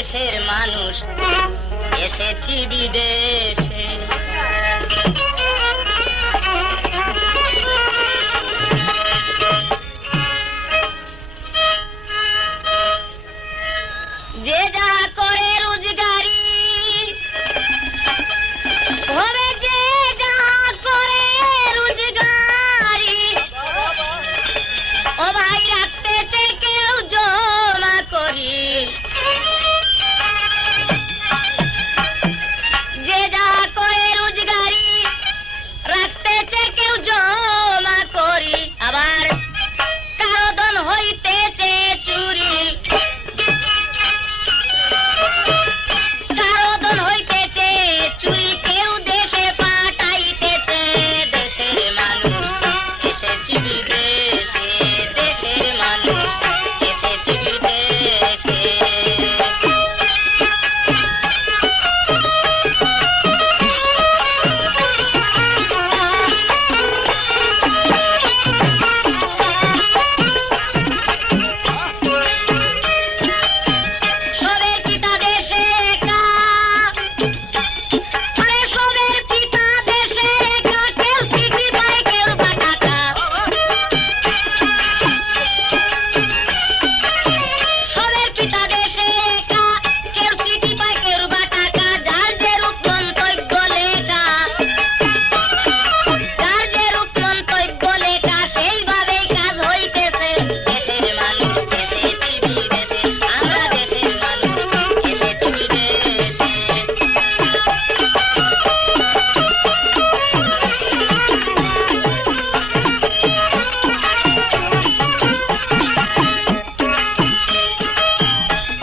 দেশের মানুষ এসেছি বিদেশে। যে যা করে রোজগারি হবে, যে যা করে রোজগারি ও ভাই রাখতেছে কেউ জমা করি। যে যা করে রোজগারি রাখতেছে কেউ জমা করি, আবার কারো ধন হইতেছে চুরি, কারো ধন হইতেছে চুরি, কেউ দেশে পাঠাইতেছে। দেশের মানুষ এসেছি বিদেশে, দেশের মানুষ এসেছি বিদেশে। সবের পিতা দেশে একা, আরে সবের পিতা দেশে একা, কেউ সিটি পায় কেউ বা টাকা। সবের পিতা দেশে একা, কেউ সিটি পায় কেউ বা টাকা। যার যে রূপ মন্তব্য লেখা, যার যে রূপ মন্তব্য লেখা, সেইভাবেই কাজ হইতেছে। দেশের মানুষ এসেছি বিদেশে, আমরা দেশের মানুষ এসেছি বিদেশে।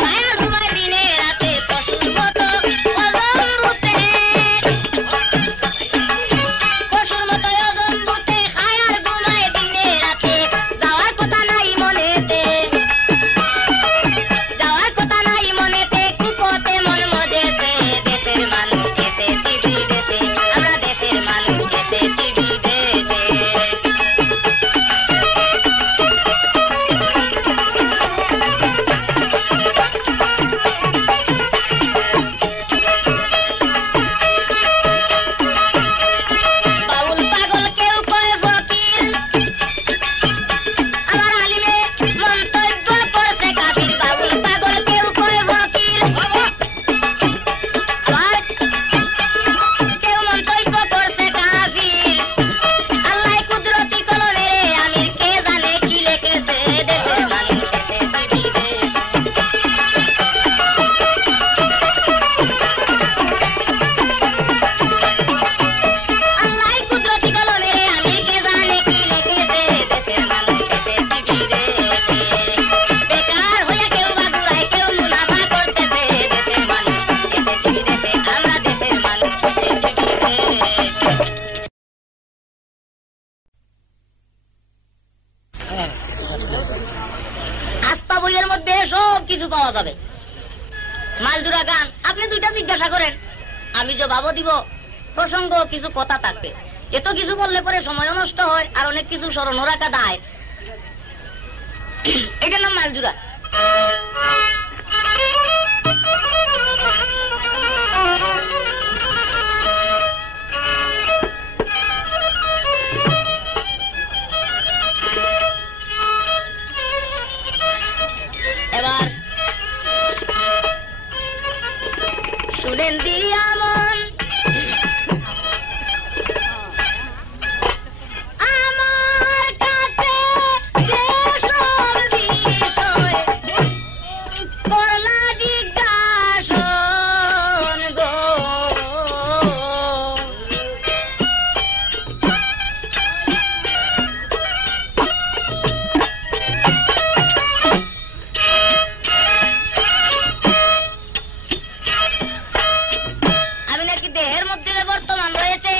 মায়া ঘুমায় দিনে রাতে পশুর মতো অজম্বুতে, পশুর মতো অজম্বুতে খায় আর ঘুমায় দিনে রাতে। যাওয়ার কথা নাই মনেতে, যাওয়ার কথা নাই মনেতে, কুপথে মন মজেতে। দেশের মানুষ এসেছি বিদেশে, আমরা দেশের মানুষ এসেছি বিদেশে। বাউল পাগল কেউ কয় ফকির, আবার আলিমে মন্তব্য করছে কাফির। বাউল পাগল কেউ কয় ফকির, আবার কেউ মন্তব্য করছে কাফির। আল্লাহ কুদরতি কলমে আমির, কে জানে কি লিখেছে। দেশের মানুষ এসেছি বিদেশে। আল্লাহ কুদরতি কলমে আমির, কে জানে কি লিখেছে। দেশের মানুষ এসেছি বিদেশে। বেকার হইয়া কেউ বা ঘুরায়, কেউ মুনাফা করতেছে। দেশের মানুষ এসেছি বিদেশে, আমরা দেশের মানুষ এসেছি বিদেশে। আস্তা বইয়ের মধ্যে সব কিছু পাওয়া যাবে। মালজুরা গান আপনি দুইটা জিজ্ঞাসা করেন, আমি জবাব দিব। প্রসঙ্গ কিছু কথা থাকবে, এত কিছু বললে পরে সময় নষ্ট হয় আর অনেক কিছু স্মরণ রাখা দায়। এটার নাম মালজুরা। এবার শুনেন দিয়া মন, আমার কাছে যেসব বিষয় করলা জিজ্ঞাসন গো, আমি নাকি দেহের মধ্যে যে বর্তমান রয়েছে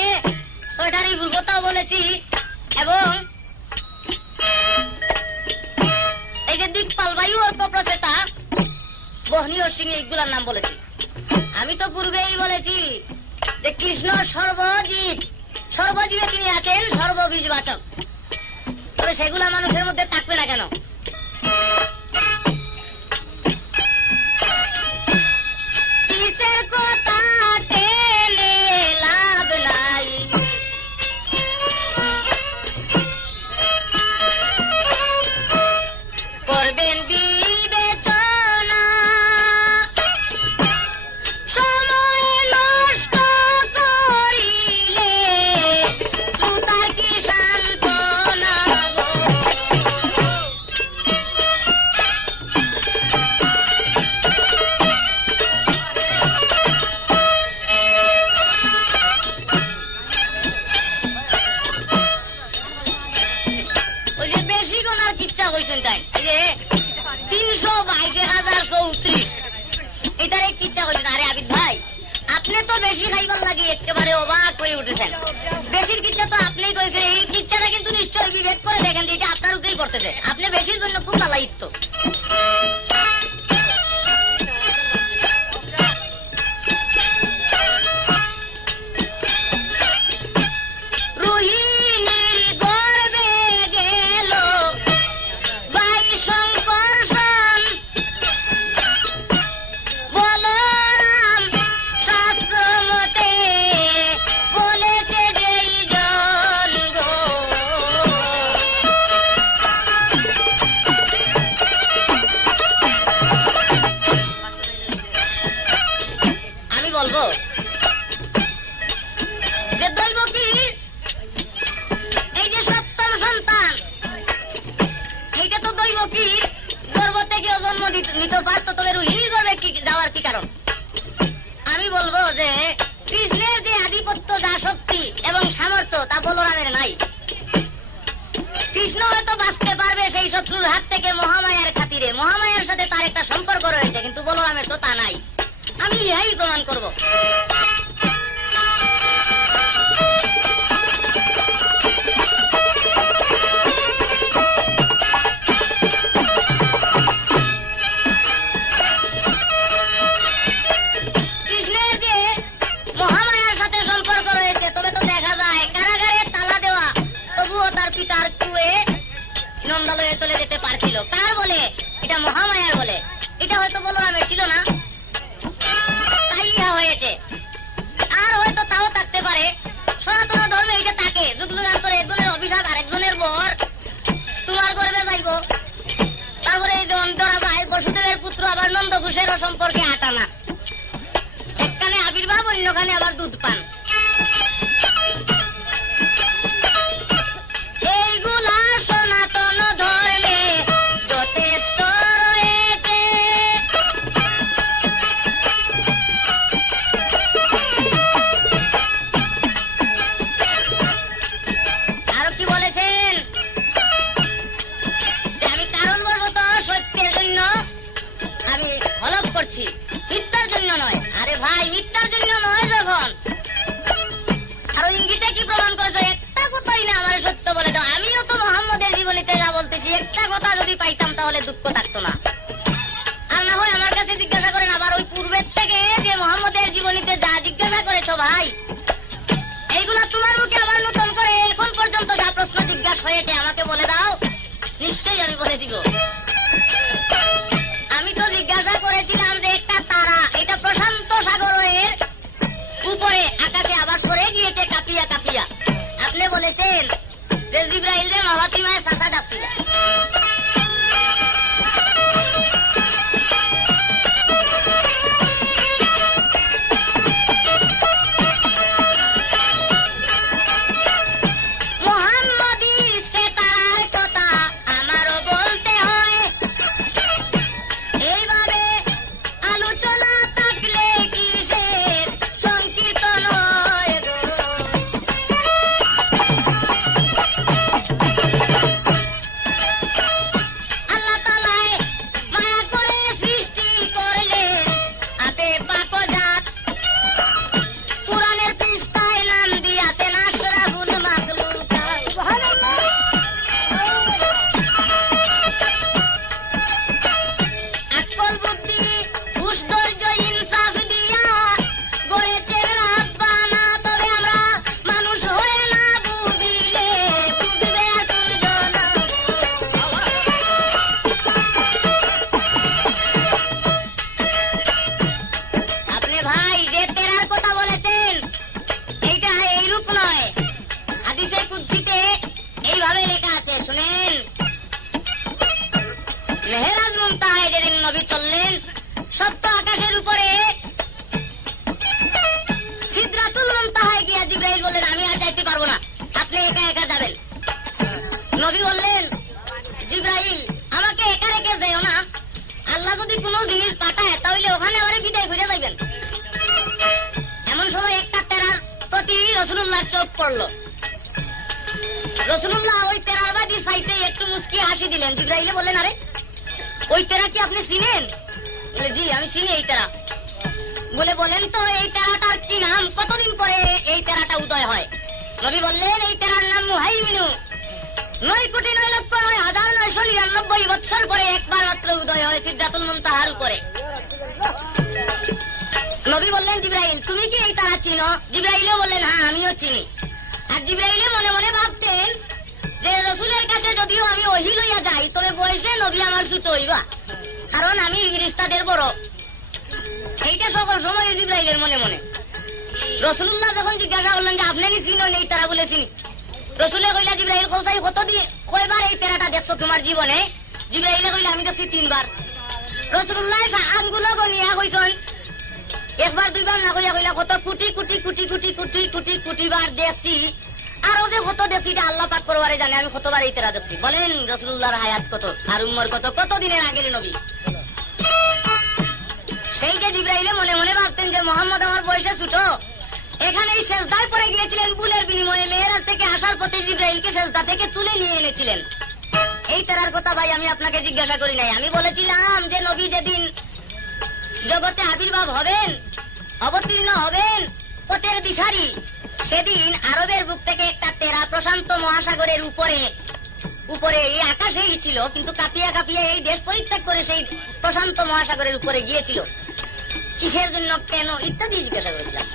ওইটারই ভুলকথাও বলেছি, এবং এই যে দিকপাল বায়ু অল্প প্রচেতা বহনীয় সিং এইগুলার নাম বলেছি। আমি তো পূর্বেই বলেছি যে কৃষ্ণ সর্বজীব, সর্বজীবে তিনি আছেন সর্ববীজবাচক। তবে সেগুলা মানুষের মধ্যে থাকবে না কেন? যে 322,034 এটার এক ইচ্ছা হইল না। আরে আবিদ ভাই, আপনি তো বেশি খাইবার লাগে একেবারে অবাক হয়ে উঠেছেন। বেশির কিচ্ছা তো আপনিই করেছেন। এই কিচ্ছাটা কিন্তু নিশ্চয়ই বিবেক করে দেখেন যে এটা আপনার উপরেই করতেছে। আপনি বেশির জন্য খুব লালায়িত। আমি বলবো যে কৃষ্ণের যে আধিপত্য, যা শক্তি এবং সামর্থ্য তা বলরামের নাই। কৃষ্ণ হয়তো বাঁচতে পারবে সেই শত্রুর হাত থেকে মহামায়ার খাতিরে, মহামায়ার সাথে তার একটা সম্পর্ক রয়েছে, কিন্তু বলরামের তো তা নাই। আমি ইহাই প্রমাণ করব। নন্দালয়ে চলে যেতে পারছিল, কার বলে? এটা মহামায়ার বলে। এটা হয়তো বলরামের ছিল না, তাই ইহা হয়েছে। আর হয়তো তাও থাকতে পারে সনাতন ধর্মে এটা থাকে, যুগ যুগান্তরে একজনের অভিশাপ আরেকজনের বর তোমার গর্বে যাইব। তারপরে এই যে অন্তরা ভাই বসুদেবের পুত্র আবার নন্দ ঘোষেরও সম্পর্কে আটানা, একখানে আবির্ভাব অন্যখানে আবার দুধ পান। এইগুলা সনাতন ধর্মে যথেষ্ট রয়েছে। আরো কি বলেছেন যে আমি কারণবশত সত্যের জন্য আমি হলফ করছি, মিথ্যার জন্য নয়। আরে ভাই, মিথ্যার জন্য নয় যখন, আরো ইঙ্গিতে কি প্রমাণ করেছো? একটা কথাই না আমার সত্য বলে দাও। আমিও তো মোহাম্মদের জীবনীতে যা বলতেছি, একটা কথা যদি পাইতাম তাহলে দুঃখ থাকতো না। আর না হয় আমার কাছে জিজ্ঞাসা করেন আবার ওই পূর্বের থেকে যে মোহাম্মদের জীবনীতে যা জিজ্ঞাসা করেছো ভাই, এইগুলা তোমার মুখে আবার নতুন করে এখন পর্যন্ত যা প্রশ্ন জিজ্ঞাসা হয়েছে আমাকে বলে দাও, নিশ্চয়ই আমি বলে দিব। আমি তো জিজ্ঞাসা করেছিলাম যে একটা তারা, এটা প্রশান্ত সাগরের উপরে আকাশে আবার সরে গিয়েছে কাঁপিয়া কাঁপিয়া। আপনি বলেছেন যে জিব্রাইল রে মাওয়াতিমায় সাসা ডাকছিল। মোহাম্মদীর সে তার কথা আমারও বলতে হয়, এইভাবে আলোচনা থাকলে কিসের সংকীর্তন হয় গো। আল্লাহ তাআলায় মায়া করে সৃষ্টি করলে আতে পাকজাত, কুরআনের পৃষ্ঠায় নাম দিয়াছেন আশরাফুল মাখলুকাত। সুবহানাল্লাহ। আকল বুদ্ধি হুশ ধৈর্য ইনসাফ দিয়া গড়েছেন রাব্বানা, তবে আমরা মানুষ হয়ে না বুঝিলে বুঝবে আসল জনা। আপনি ভাই যে তেরার কথা বলেছেন এইটা এইরূপ নয়। হাদিসে কুদসিতে এইভাবে লেখা আছে, শুনেন। মেহরাজ মুনতাহায় যেদিন নবী চললেন, সপ্ত আকাশের উপরে সিদরাতুল মুনতাহায় গিয়া জিবরাইল বললেন আমি আর যাইতে পারবো না, আপনি একা একা যাবেন। নবী বললেন জিবরাইল আমাকে একা রেখে যেও না, আল্লাহ যদি কোনো জিনিস পাঠায় তাহলে ওখানে আমারে বিদায় করে যাইবেন। এমন সময় একটা তেরার প্রতি রাসূলুল্লাহ চোখ পড়ল। রাসূলুল্লাহ ওই তেরাবাদী সাইতে একটু মুস্কি হাসি দিলেন। জিবরাইল বললেন আরে ওই তেরা কি আপনি চিনেন? জি আমি চিনি এই তেরা। বলে বলেন তো এই তেরাটার কি নাম, কতদিন পরে এই তেরাটা উদয় হয়? নবী বললেন এই তেরার নাম মুহাইমিনু। 9,09,09,999 বছর পরে একবার মাত্র উদয় হয় সিদরাতুল মুনতাহার উপরে। নবী বললেন জিবরাইল তুমি কি এই তারা চিনো? জিবরাইলও বললেন হ্যাঁ আমিও চিনি। আর জিবরাইলে মনে মনে ভাবতেন যে রসুলের কাছে যদিও আমি ওহী লইয়া যাই তবে বয়সে নবী আমার ছোট হইবা, কারণ আমি ফেরেশতাদের বড়। এইটা সকল সময় জিবরাইলের মনে মনে। রাসূলুল্লাহ যখন জিজ্ঞাসা করলেন যে আপনি কি চিনেন এই তারা, বলে চিনি। রসুলে কইলা জিবরাইল কৌসাই কতদিন কয়বার এই তেরাটা দেখছো তোমার জীবনে? জিবরাইলে কইলা আমি দেখছি 3 বার। রাসূলুল্লাহ আঙ্গুলো গনিয়া কইছেন একবার 2 বার না কইয়া কইলা কত কোটি কোটি কোটি কোটি কোটি কোটি কোটি বার দেখছি। আর যে কত দেখছি এটা আল্লাহ পাক পরবারে জানে আমি কতবার এই তেরা দেখছি। বলেন রাসূলুল্লাহর হায়াত কত আর উম্মর কত, কত দিনের আগের নবী। সেই যে জিবরাইলে মনে মনে ভাবতেন যে মোহাম্মদ আমার বয়সে ছোট, এখানেই সেজদায় পড়ে গিয়েছিলেন বুলের বিনিময়ে। মেহেরাজ থেকে আসার পথে জিবরাইলকে সেজদা থেকে তুলে নিয়ে এনেছিলেন। এই তেরার কথা ভাই আমি আপনাকে জিজ্ঞাসা করি নাই। আমি বলেছিলাম যে নবী যেদিন জগতে আবির্ভাব হবেন, অবতীর্ণ হবেন পথের দিশারি, সেদিন আরবের বুক থেকে একটা তেরা প্রশান্ত মহাসাগরের উপরে উপরে এই আকাশেই ছিল, কিন্তু কাঁপিয়া কাঁপিয়া এই দেশ পরিত্যাগ করে সেই প্রশান্ত মহাসাগরের উপরে গিয়েছিল। কিসের জন্য, কেন ইত্যাদি জিজ্ঞাসা করেছিলাম।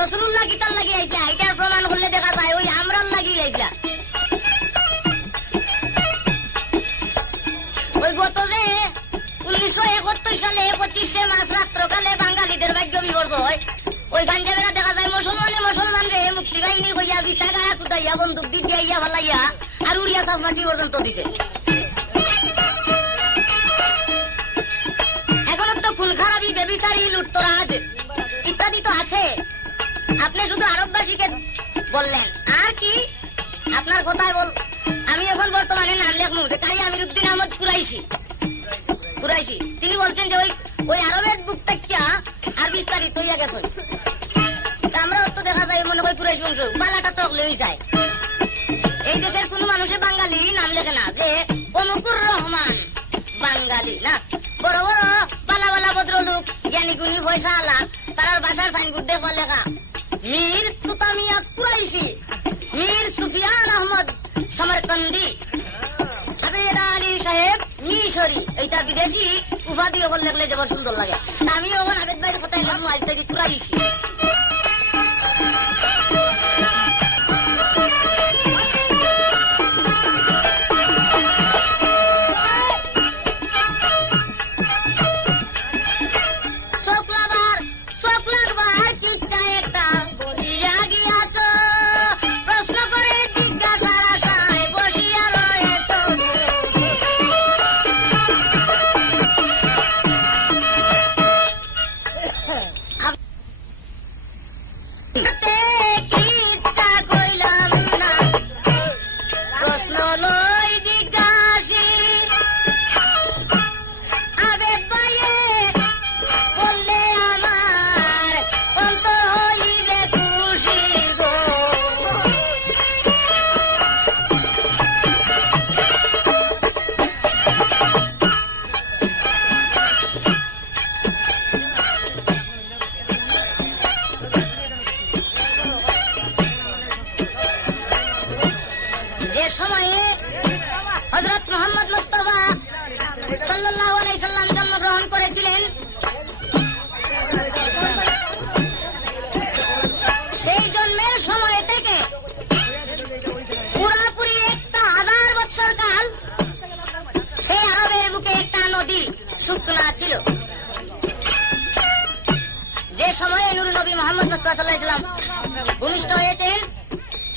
রসুলুল্লাহ কি তার লাগিয়ে আইসলা, এটার প্রমাণ করলে দেখা যায় ওই আমরান লাগিয়ে আইসলা। ওই গত যে 1971 সালে 25শে মার্চ রাত্রকালে বাঙালিদের ভাগ্য বিপর্যয়, ওই পাঞ্জাবেরা দেখা যায় মুসলমান রে মুক্তি বাহিনী হইয়া জিতা গায়া কুদাইয়া বন্দুক দিয়ে ফালাইয়া আর উড়িয়া সাফমাটি পর্যন্ত দিছে। এখনো তো খুন খারাপি, বেবিচারি, লুটতরাজ ইত্যাদি তো আছে। আপনি শুধু আরববাসীকে বললেন, আর কি আপনার কথায় বল। আমি এখন বর্তমানে নাম লেখমু যে কাজী আমিরউদ্দিন আহমদ কুরাইশি। তিনি বলছেন যে ওই আরবের বুক থেকে আর বিস্তারিত হইয়া গেছে। আমরাও তো দেখা যায় মনে হয় কুরাইশ বংশ, বালাটা তো হলেই যায়। এই দেশের কোন মানুষের বাঙালি নাম লেখে না যে অনুকুর রহমান বাঙালি না। বড় বড় বালা বালা ভদ্রলোক জ্ঞানী গুণী পয়সা আলা তার বাসার সাইনবোর্ড দেখো লেখা মীর তুতামিয়া কুরাইশি, মীর সুফিয়ান আহমদ সমরকন্দি, আবেদ আলী সাহেব মিশরি। এইটা বিদেশি উপাধি ওগুলো লেখলে যে সুন্দর লাগে। আমি ওখানে আবেদ ভাইয়ের কথায় লেখবো আজ তৈরি কুরাইশি।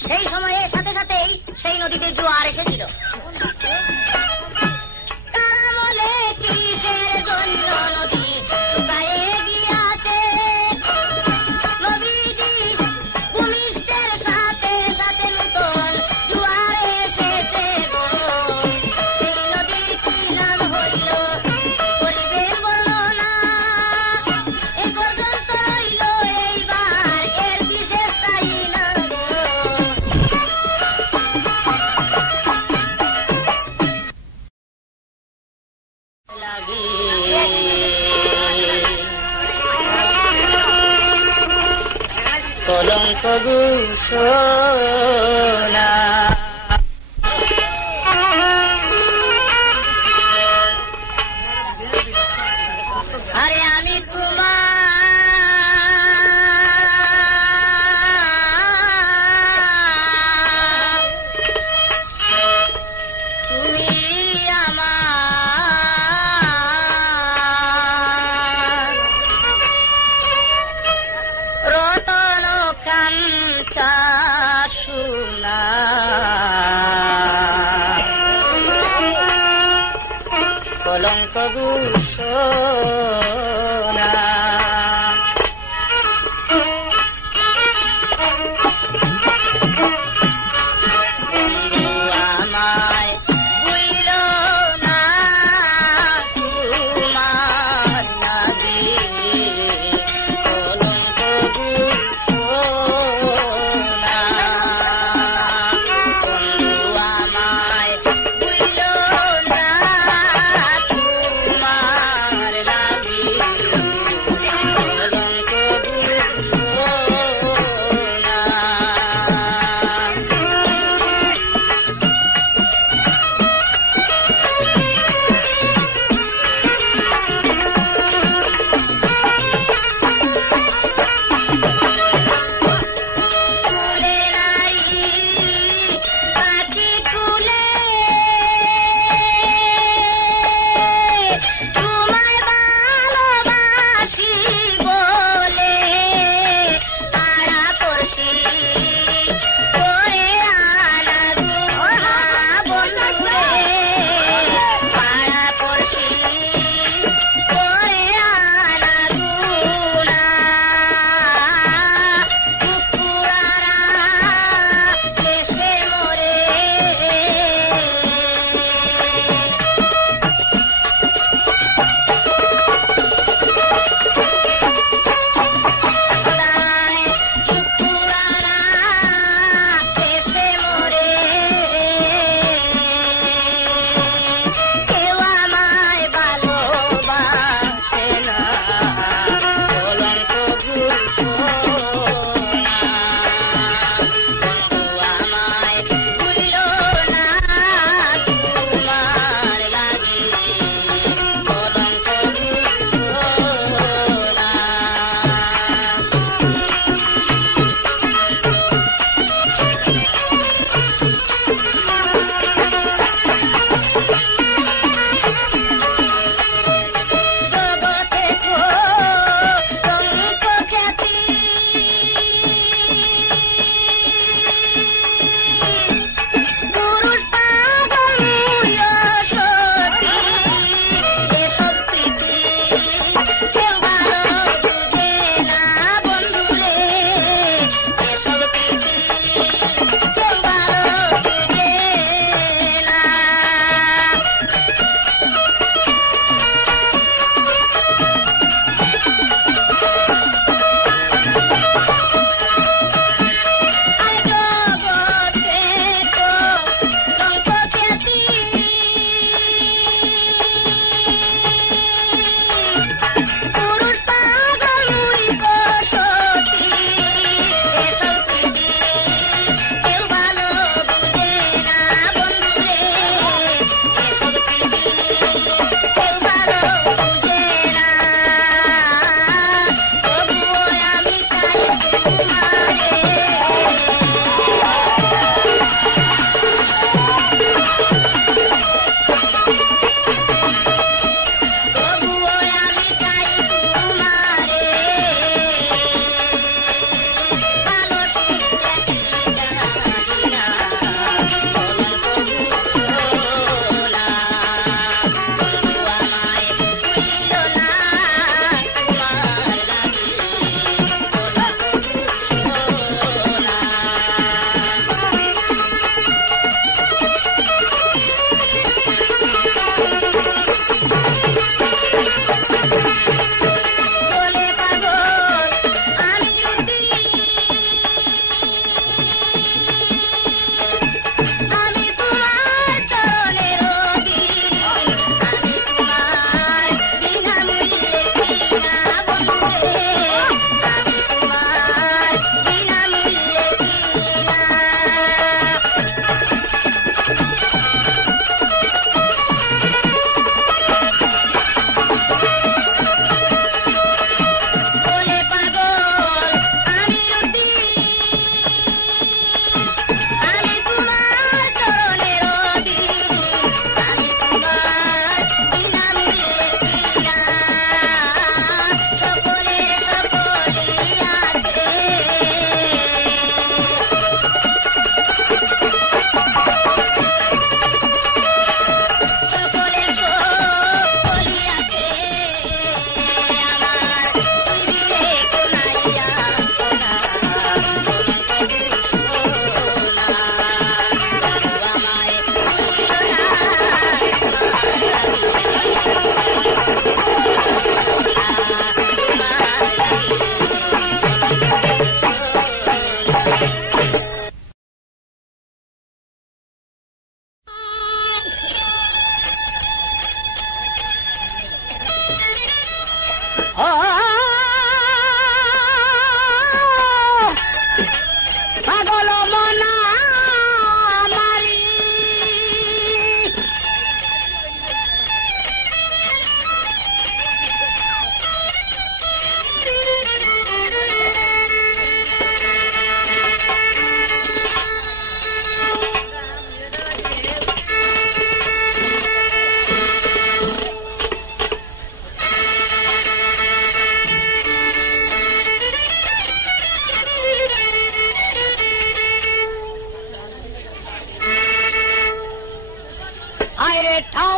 সেই সময়ে সাথে সাথেই সেই নদীতে জোয়ার এসেছিল। কামলে কিসের জন্য নদী শুকায়ে গিয়াছে, নবীজি ভূমিষ্ঠের সাথে সাথে নূতন জোয়ার এসেছে গো। সেই নদীর কি নাম হইল করিবেন বর্ণনা, এ পর্যন্ত রইল এইবার এর বিশেষ চাই না গো। কলঙ্ক ঘোষণা আরে আমি তোমার, তুমি আমার, রতন কাঞ্চা সোনা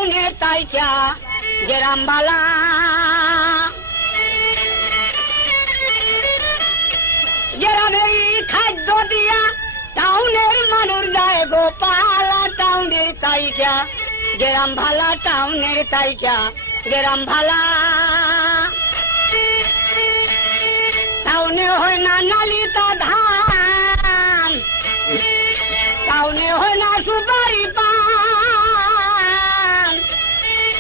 টাউনে তাইকা গেরাম বালা গেরামের খাদ্য দিয়া টাউনের মানুষ যায় গোপালা টাউনের তাইকা গেরাম ভালা টাউনের তাইকা গেরাম ভালা টাউনে হয় না নালিতা ধান টাউনে হয় না সুপারি পান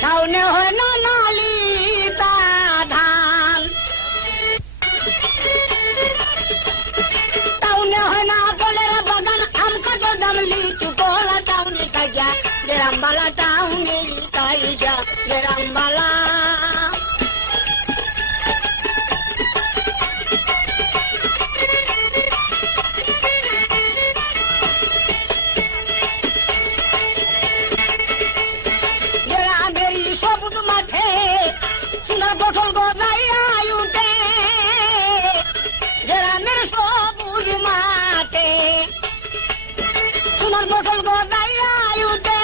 টাউনে হয় না নালিতা ধান টাউনে হয় না বলের বাগান আম কাঠের দাম লিচু কলা টাউনে তাইকা গেরাম বালা টাউনে তাইকা গেরাম বালা বটল গজাই উঠে গ্রামের সবুজ মাঠে সোনার বটল গজাই উঠে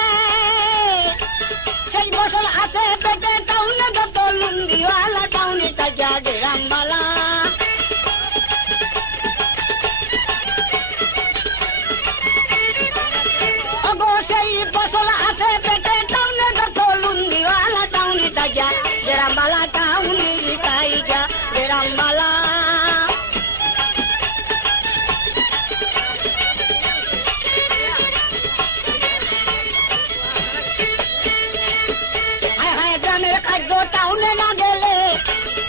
সেই বটল আছে পেটে টাউনে যত লুঙ্গিওয়ালা টাউনে তাজা গ্রামবালা সেই ফসল আছে পেটে টাউনে যত লুঙ্গিওয়ালা টাউনে তাজা গ্রামবালা টাউনে তাইজা গ্রামবালা গ্রামের খাদ্য টাউনে না গেলে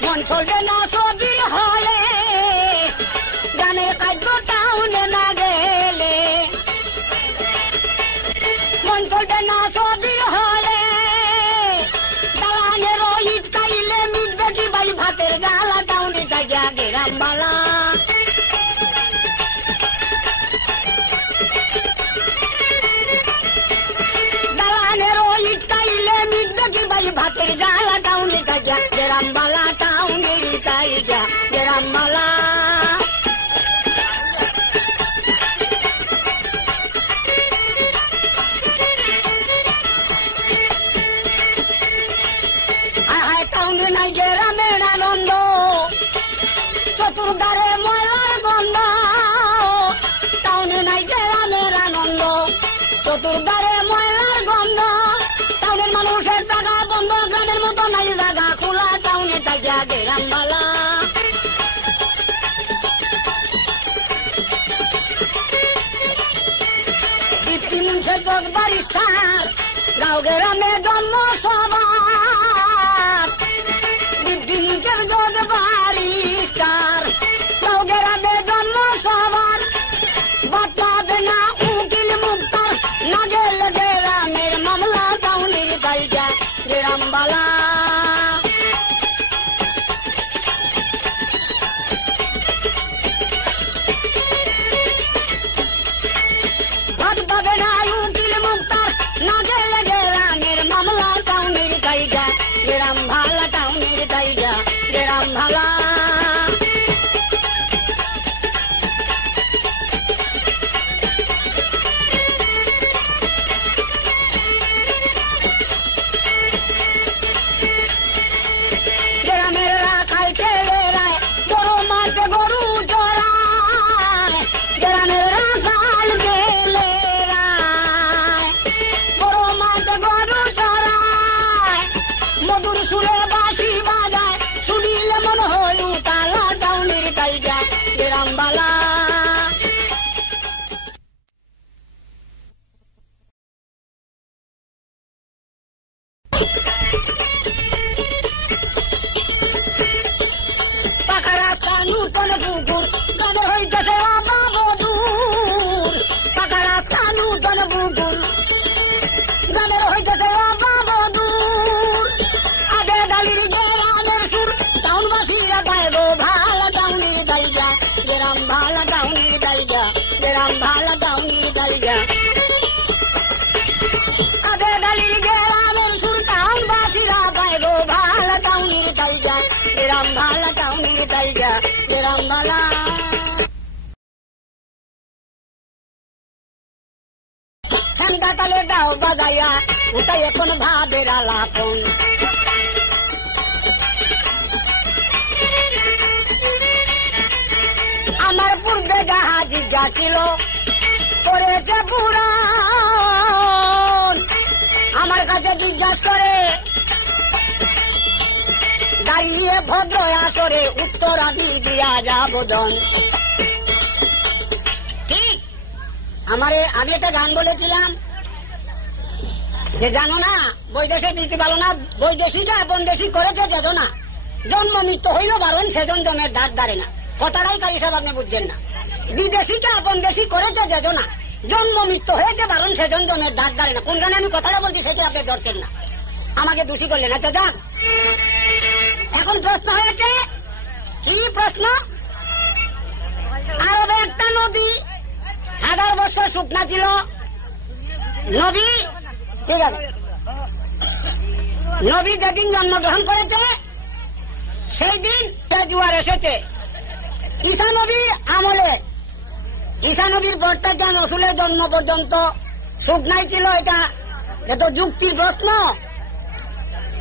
মন চলবে না ছবির হলে গ্রামের খাদ্য টাউনে না গেলে মন চলবে না ছবির হলে দালানের ইট খাইলে মিটবে কি ভাই ভাতের জ্বালা টাউনে জায়গা গ্রামবালা দালানের ইট খাইলে মিটবে কি ভাই ভাতের জ্বালা টাউনে জায়গা গ্রামবালা টাউনের জায়গা গ্রামবালা টাউনে নাই গ্রামের আনন্দ চতুর্ধারে ময়লার গন্ধ টাউনে নাই গ্রামের আনন্দ চতুর্ধারে ময়লার গন্ধ টাউনের মানুষের জায়গা বন্ধ গ্রামের মতো নাই জায়গা খোলা টাউনে তাইকা গ্রামবালা দীপ্তি মুন্সে যোগ বারিস্টার গাঁও গ্রামে জন্ম সবার নিজের যোগ বারিস্টার গাঁও গ্রামে জন্ম সবার বাতাবে না উকিল মুক্তার না গেলে গ্রামের মামলা টাউনের তাইকা গ্রামবালা বাতাবে না উকিল মুক্তার না গেলে গ্রামের মামলা টাউনের তাইকা গ্রাম ভালা টাউনের তাইকা গ্রাম ভালা গ্রামের রাখাল ছেলেরায় বড় মাঠে গরু চড়ায় গ্রামের রাখাল ছেলেরায় বড় মাঠে গরু চড়ায় মধুর সুরে বাঁশি বাজায় শুনিলে মন হল তালা টাউনের তাইকা গ্রামবালা পাকা রাস্তা নূতন পুকুর গ্রামের হইতেছে অবাবদূর পাকা রাস্তা নূতন পুকুর গ্রামের হইতেছে অবাবদূর আদে ডালির গ্রামের সুর টাউনবাসীরা পায় গো ভালা টাউনের তাইকা গ্রাম ভালা টাউনের তাইকা গ্রাম ভালা টাউনের তাইকা আদে ডালির গ্রামের সুর টাউনবাসীরা পায় গো ভালা টাউনের তাইকা গ্রাম ভালা টাউনের তাইকা গ্রাম ভালা ঠান্ডা কালে দাও বাজাইয়া ওটাই এখন ভাবের আলাপন। আমার পূর্বে যাহা জিজ্ঞাসা ছিল করেছে পুরাণ, আমার কাছে জিজ্ঞাসা করে দাঁড়িয়ে ভদ্র আসরে উত্তর আমি দিয়া যাব দন। ঠিক আমি একটা গান বলেছিলাম যে জানো না বৈদেশিক নীতি ভালো না, বৈদেশিকা বন্দেশি করেছে যেজনা, জন্ম মৃত্যু হইল বারণ সেজন জমের দাঁত দাঁড়ে না। কথাটাই কারি সাহেব আপনি বুঝছেন না। বিদেশিকা বন্দেশি করেছে যেজনা, জন্ম মৃত্যু হয়েছে বারণ সেজন জমের দাঁত দাঁড়ে না। কোন গানে আমি কথাটা বলছি সেটা আপনি ধরছেন না, আমাকে দোষী করলেন। আচ্ছা যাক, এখন প্রশ্ন হয়েছে কি প্রশ্ন? আরবে একটা নদী 1000 বছর শুকনা ছিল, নবী ঠিক আছে, নবী যেদিন জন্মগ্রহণ করেছে সেই দিন জোয়ার এসেছে। ঈসা নবীর আমলে, ঈসা নবীর পর থেকে রসুলের জন্ম পর্যন্ত শুকনাই ছিল। এটা তো যুক্তির প্রশ্ন,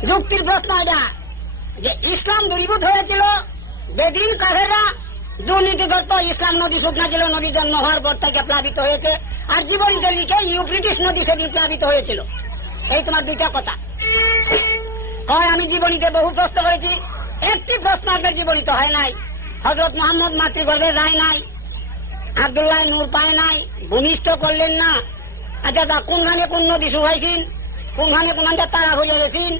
যুক্তির প্রশ্ন এটা যে ইসলাম দূরীভূত হয়েছিল বেদিন কাফেররা দুর্নীতিগ্রস্ত। ইসলাম নদী শুকনা ছিল, নদী জন্ম হওয়ার পর থেকে প্লাবিত হয়েছে। আর জীবনীতে লিখে ইউফ্রেটিস নদী সেদিন প্লাবিত হয়েছিল। এই তোমার দুইটা কথা কয়। আমি জীবনীতে বহু প্রশ্ন করেছি, একটি প্রশ্ন আপনার জীবনীতে হয় নাই। হযরত মুহাম্মদ মাতৃগর্ভে যায় নাই, আব্দুল্লাহ নূর পায় নাই, ভূমিষ্ঠ করলেন না। আচ্ছা দা কোন গানে কোন নদী শুকাইছেন, কোন গানে কোন তারা হইয়া গেছেন?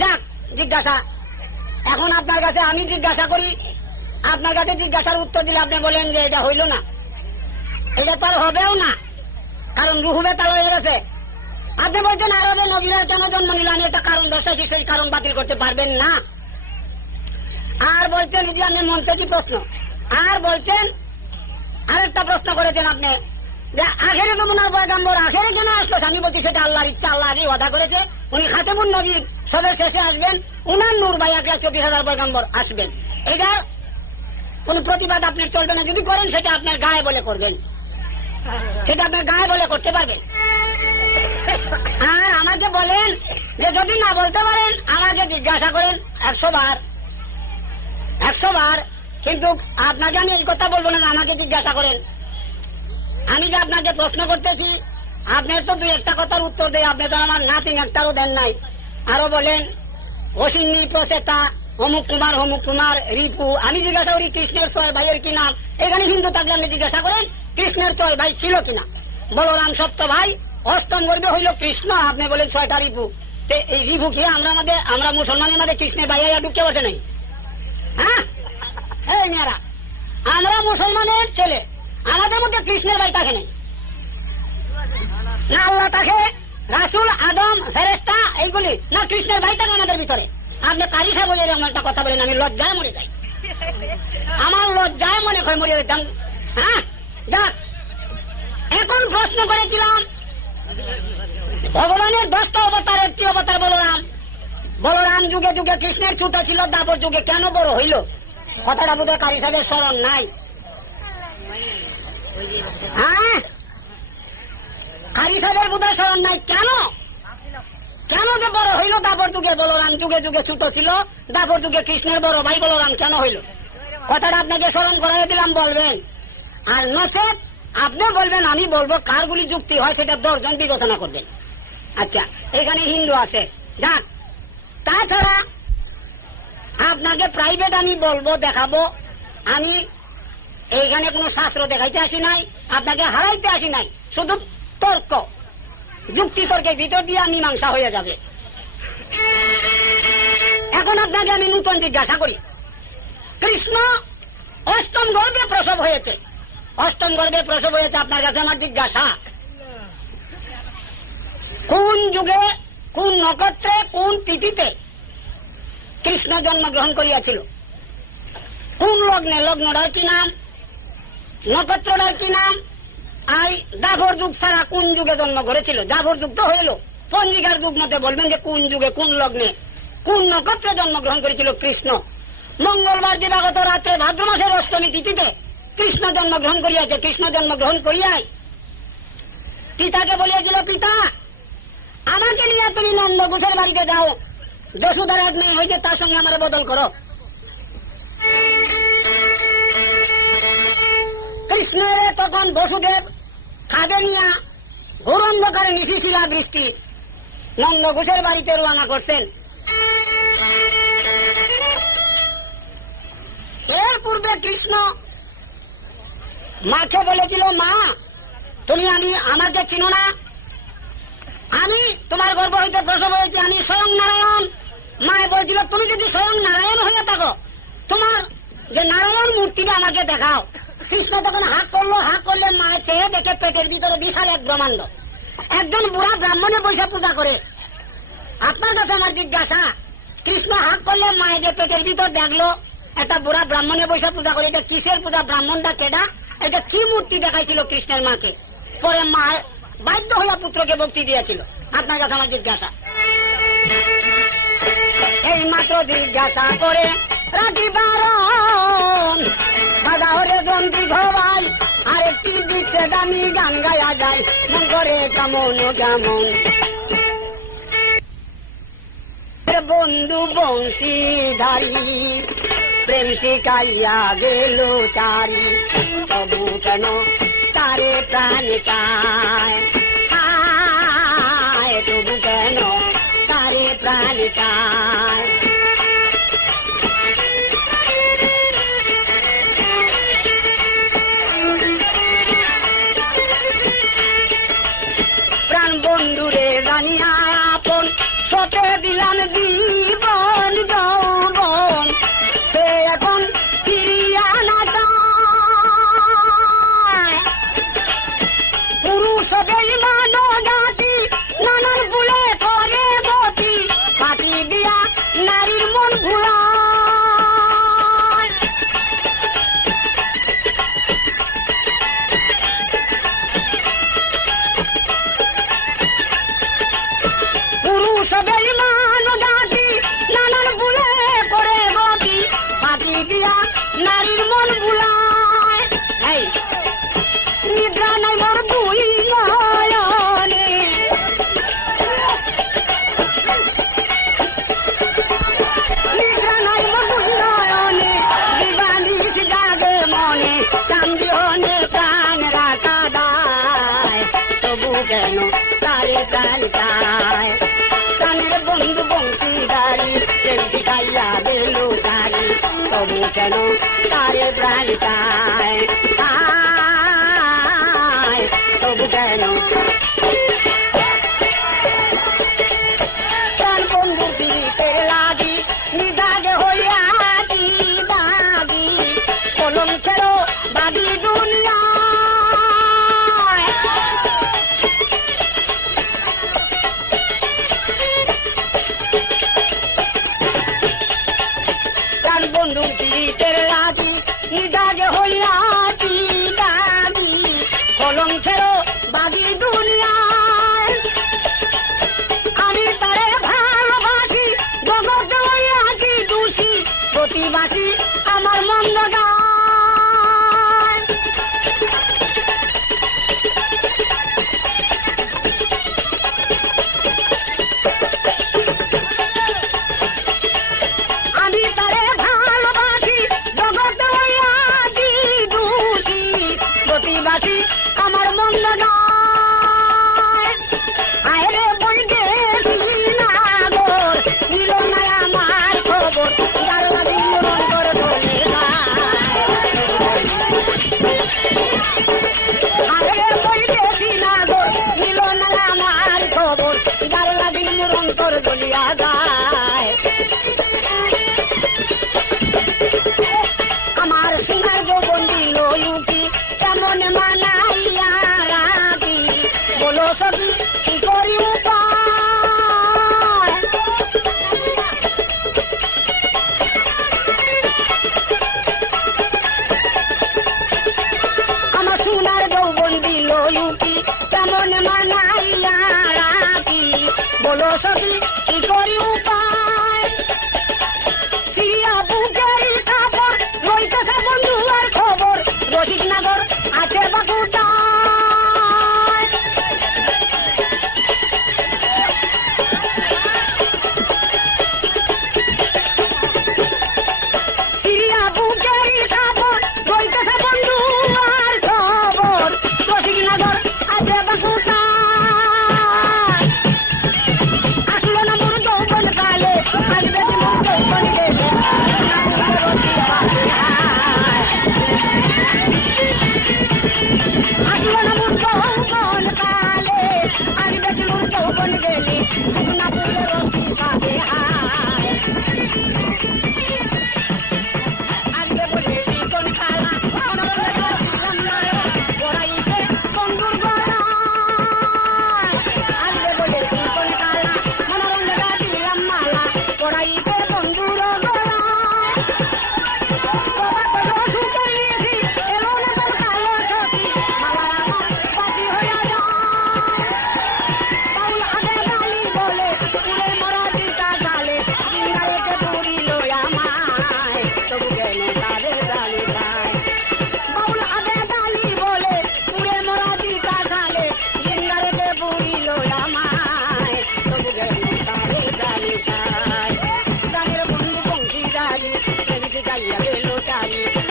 যাক জিজ্ঞাসা। এখন আপনার কাছে আমি জিজ্ঞাসা করি, আপনার কাছে জিজ্ঞাসার উত্তর দিলে আপনি বলেন যে এটা হইল না, এটা তো আর হবেও না, কারণ রুহু বেতাল হয়ে গেছে। আপনি বলছেন আরবে নবীরা কেন জন্ম নিল, আমি একটা কারণ দর্শাচ্ছি, সেই কারণ বাতিল করতে পারবেন না। আর বলছেন যদি আপনি মন্ত্রী প্রশ্ন, আর বলছেন আরেকটা প্রশ্ন করেছেন আপনি যে আখেরে যমুনার পয়গাম্বর আখেরে কেন আসলো? আমি বলছি সেটা আল্লাহর ইচ্ছা, আল্লাহ আগেই ওয়াদা করেছে উনি খাতেমুন নবী সবের শেষে আসবেন, উনার নূর ভাই 1,24,000 পয়গাম্বর আসবেন। এটার কোন প্রতিবাদ আপনার চলবে না। যদি করেন সেটা আপনার গায়ে বলে করবেন, সেটা আপনার গায়ে বলে করতে পারবেন। আর আমাকে বলেন যে যদি না বলতে পারেন আমাকে জিজ্ঞাসা করেন 100 বার, কিন্তু আপনাকে আমি এই কথা বলবো না, আমাকে জিজ্ঞাসা করেন। আমি যে আপনাকে প্রশ্ন করতেছি আপনার তো 2-1টা কথার উত্তর দেয়, আপনি তো আমার নাতিং একটারও দেন নাই। আরো বলেন অসিন্নি প্রসেতা অমুক কুমার রিপু। আমি জিজ্ঞাসা করি কৃষ্ণের 6 ভাইয়ের কি নাম? এখানে হিন্দু থাকলে আপনি জিজ্ঞাসা করেন কৃষ্ণের 6 ভাই ছিল কিনা। বলরাম 7 ভাই, 8ম গর্বে হইল কৃষ্ণ, আপনি বলেন 6টা রিপু। এই রিপু কি আমরা মুসলমানের মধ্যে কৃষ্ণের ভাইয়া ঢুকে বসে নাই? হ্যাঁ এই মেয়েরা, আমরা মুসলমানের ছেলে, আমাদের মধ্যে কৃষ্ণের ভাই থাকে নাই না? আল্লাহ থাকে, রাসূল, আদম, ফেরেশতা, এইগুলি না কৃষ্ণের ভাই থাকে আমাদের ভিতরে? আপনি কারি সাহেব বলে এমন একটা কথা বলেন, আমি লজ্জায় মরে যাই, আমার লজ্জায় মনে হয় মরে যেতাম। হ্যাঁ যাক, এখন প্রশ্ন করেছিলাম ভগবানের 10টা অবতার, একটি অবতার বলরাম। বলরাম যুগে যুগে কৃষ্ণের ছোট ছিল, দাপর যুগে কেন বড় হইল? কথাটা বোধহয় কারি সাহেবের স্মরণ নাই। হ্যাঁ কারি সাহেবের বোধহয় স্মরণ নাই। কেন যে বড় হইল দাপর যুগে? বলরাম যুগে যুগে ছোট ছিল, দাপর যুগে কৃষ্ণের বড় ভাই বলরাম কেন হইল? কথাটা আপনাকে স্মরণ করাই দিলাম, বলবেন। আর নচেত আপনি বলবেন, আমি বলবো, কারগুলি যুক্তি হয় সেটা 10 জন বিবেচনা করবেন। আচ্ছা এখানে হিন্দু আছে, যাক। তাছাড়া আপনাকে প্রাইভেট আমি বলবো, দেখাবো। আমি এইখানে কোনো শাস্ত্র দেখাইতে আসি নাই, আপনাকে হারাইতে আসি নাই, শুধু তর্ক, যুক্তি তর্কের ভিতর দিয়ে মীমাংসা হয়ে যাবে। এখন আপনাকে আমি নূতন জিজ্ঞাসা করি, কৃষ্ণ 8ম গর্ভে প্রসব হয়েছে, 8ম গর্ভে প্রসব হয়েছে। আপনার কাছে আমার জিজ্ঞাসা, কোন যুগে, কোন নক্ষত্রে, কোন তিথিতে কৃষ্ণ জন্মগ্রহণ করিয়াছিল? কোন লগ্নে? লগ্নটার কি নাম? নক্ষত্রটার কি নাম? আর দাভর যুগ ছাড়া কোন যুগে জন্ম করেছিল? দাভর যুগ তো হইল, পঞ্জিকার যুগ মতে বলবেন যে কোন যুগে, কোন লগ্নে, কোন নক্ষত্রে জন্মগ্রহণ করেছিল কৃষ্ণ। মঙ্গলবার দিবাগত রাত্রে ভাদ্র মাসের 8মী তিথিতে কৃষ্ণ জন্মগ্রহণ করিয়াছে। কৃষ্ণ জন্মগ্রহণ করিয়াই পিতাকে বলিয়াছিল, পিতা আমাকে নিয়ে তুমি নন্দ ঘোষের বাড়িতে যাও, যশোদার এক মেয়ে হয়েছে তার সঙ্গে আমার বদল করো। কৃষ্ণের তখন বসুদেব খাদে নিয়া ঘোর অন্ধকারে নিশিশিলা বৃষ্টি নন্দ ঘোষের বাড়িতে রওনা করছেন। এর পূর্বে কৃষ্ণ মাকে বলেছিল, মা তুমি আমাকে চিনো না, আমি তোমার গর্ভ হইতে প্রসব হয়েছি, আমি স্বয়ং নারায়ণ। মায়ে বলছিল, তুমি যদি স্বয়ং নারায়ণ হয়ে থাকো, তোমার যে নারায়ণ মূর্তিটা আমাকে দেখাও। কৃষ্ণ তখন হাত করলো, হাত করলে মায়ের চেয়ে দেখে পেটের ভিতরে বিশাল এক ব্রহ্মাণ্ড। একজন বুড়া ব্রাহ্মণে পয়সা পূজা করে। আপনার কাছে আমার জিজ্ঞাসা, কৃষ্ণ হাত করলে মায়ের যে পেটের ভিতর দেখলো একটা বুড়া ব্রাহ্মণে পয়সা পূজা করে, এটা কিসের পূজা? ব্রাহ্মণটা কেডা? এটা কি মূর্তি দেখাইছিল কৃষ্ণের মাকে? পরে মা বাধ্য হইয়া পুত্রকে ভক্তি দিয়েছিল। আপনার কাছে আমার জিজ্ঞাসা, এই মাত্র জিজ্ঞাসা করে রাখি বারণ বাধা হরে গ্রন্থি ঘোবাই, আরেকটি দিচ্ছে দামি গান গায়া যায়, মন করে কেমন কেমন বন্ধু বংশীধারী প্রেম শিখাইয়া গেল চারি, তবু কেন তারে প্রাণ চায়, তবু কেন তারে প্রাণ চায়। প্রাণ বন্ধুরে জানিয়া আপন সতে দিলাম জীবন যৌবন, সে এখন ফিরিয়া না চায়। পুরুষ বেঈমান জাতি নানান ভুলে করে গতি, ফাঁকি দিয়া নারীর মন ভুলায়। পুরুষ বেঈমান জাতি নানান ভুলে করে গতি, ফাঁকি দিয়া নারীর মন ভুলায়। নিদ্রা নাই মোর দুই নয়নে, নিদ্রা নাই মোর দুই নয়নে, দিবানিশ জাগে মনে, চান্দিহনে প্রাণ রাখা দায়, তবু কেন তারে প্রাণ চায়। প্রাণের বন্ধু বংশীধারী প্রেম শিখাইয়া গেল চারি, তবু কেন তারে প্রাণ চায়, তবু কেন প্রাণ বন্ধু দিতে লাগি, নিদাগে হইয়াছি দাগি, কলঙ্কের বাদী দুনিয়া। প্রাণ বন্ধু দিতে লাগি, নিদাগে হইয়াছি দাগি, কলঙ্কের বাদী দুনিয়ায়। আমি তারে ভালোবাসি, জগৎ হইয়াছি দোষী, প্রতিবাসী আমার মন্দ গায়।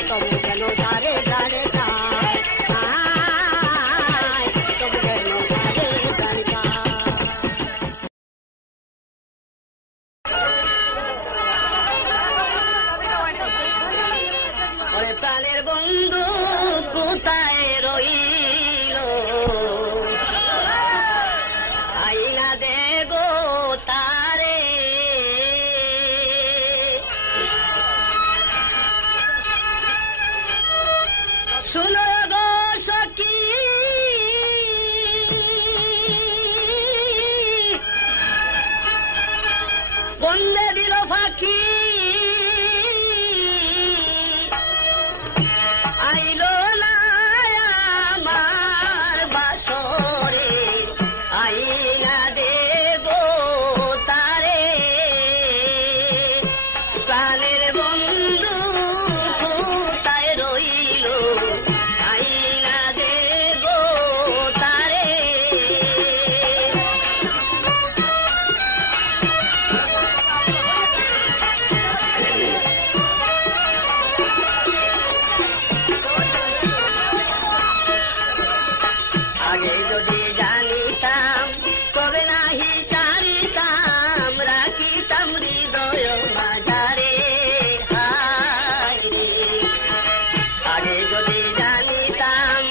তবু কেন তারে প্রাণে চায় তবু কেন তারে প্রাণে চায় ওরে প্রাণের বন্ধু কোথায় রইল আইনা দেব তারে শুনো গো সখী বন্দে দিল ফাঁকি আইলো না আমার বাসরে আইনা দেব তারে প্রাণের বন্ধু কোথায় রইল আইনা দেব তারে আগে যদি জানিতাম তবে নাহি চারিতাম রাখিতাম হৃদয় মাঝারে হায় রে আগে যদি জানিতাম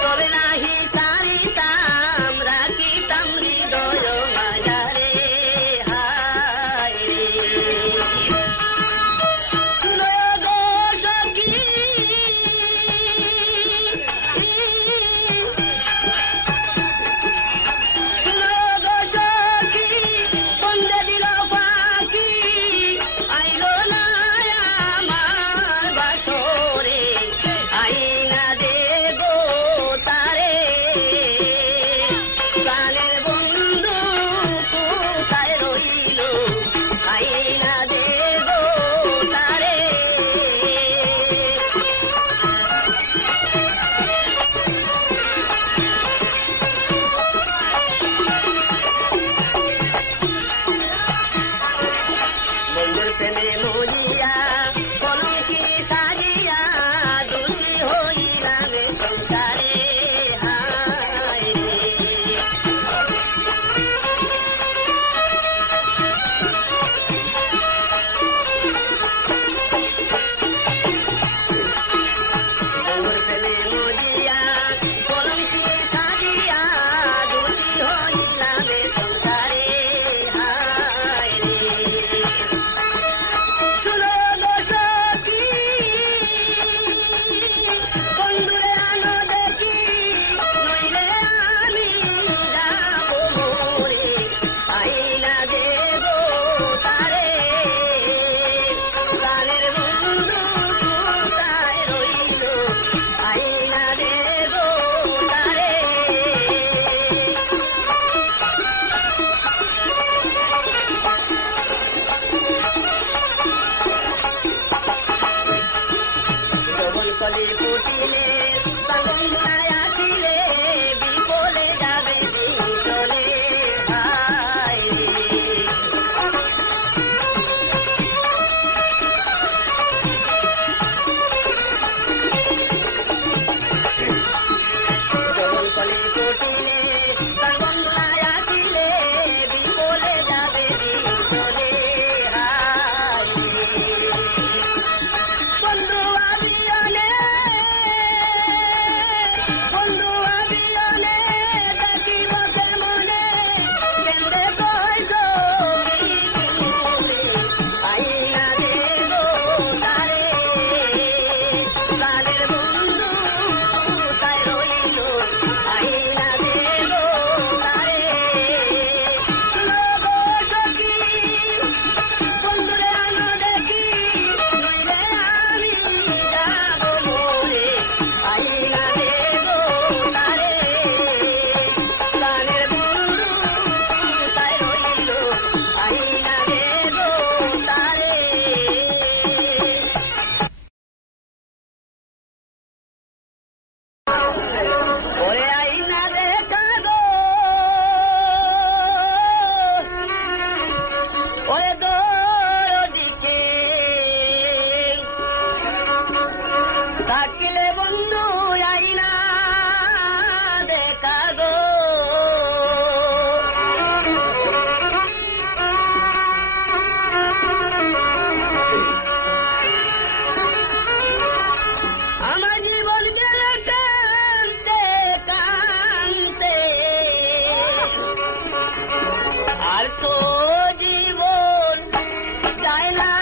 তবে নাহি চারিতাম রাখিতাম হৃদয় মাঝারে হায় রে গো সখী বন্দে দিল ফাঁকি আইলো না আমার বাসরে আইনা দেব তারে প্রাণের বন্ধু কোথায় রইল আইনা দেব তারে বন্ধুর প্রেমে মরিয়া কলঙ্কি সাজিয়া দোষী হইলাম সংসারে হায় বন্ধুর প্রেমে মরিয়া কলঙ্কি সাজিয়া দোষী হইলাম সংসারে হায় রে শুনো গো সখী বন্ধুরে আনো দেখি নইলে আমি যাব মরে আইনা দেব তারে প্রাণের বন্ধু কোথায় রইল আইনা দেব তারে যৌবন কলি ফুটিলে পাগলায় আসিলে বিপলে যাবে দিন চলে হায় রে যৌবন কলি ফুটিলে পাগলায় আসিলে বিপলে যাবে দিন চলে হায় রে বন্ধু আবিয়ানে থাকিলে বন্ধু আইনা দেখা গো আমার জীবন গেলে কানতে কানতে আর তো জীবন যায় না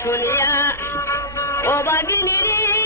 শুনিয়া ও বাগিনী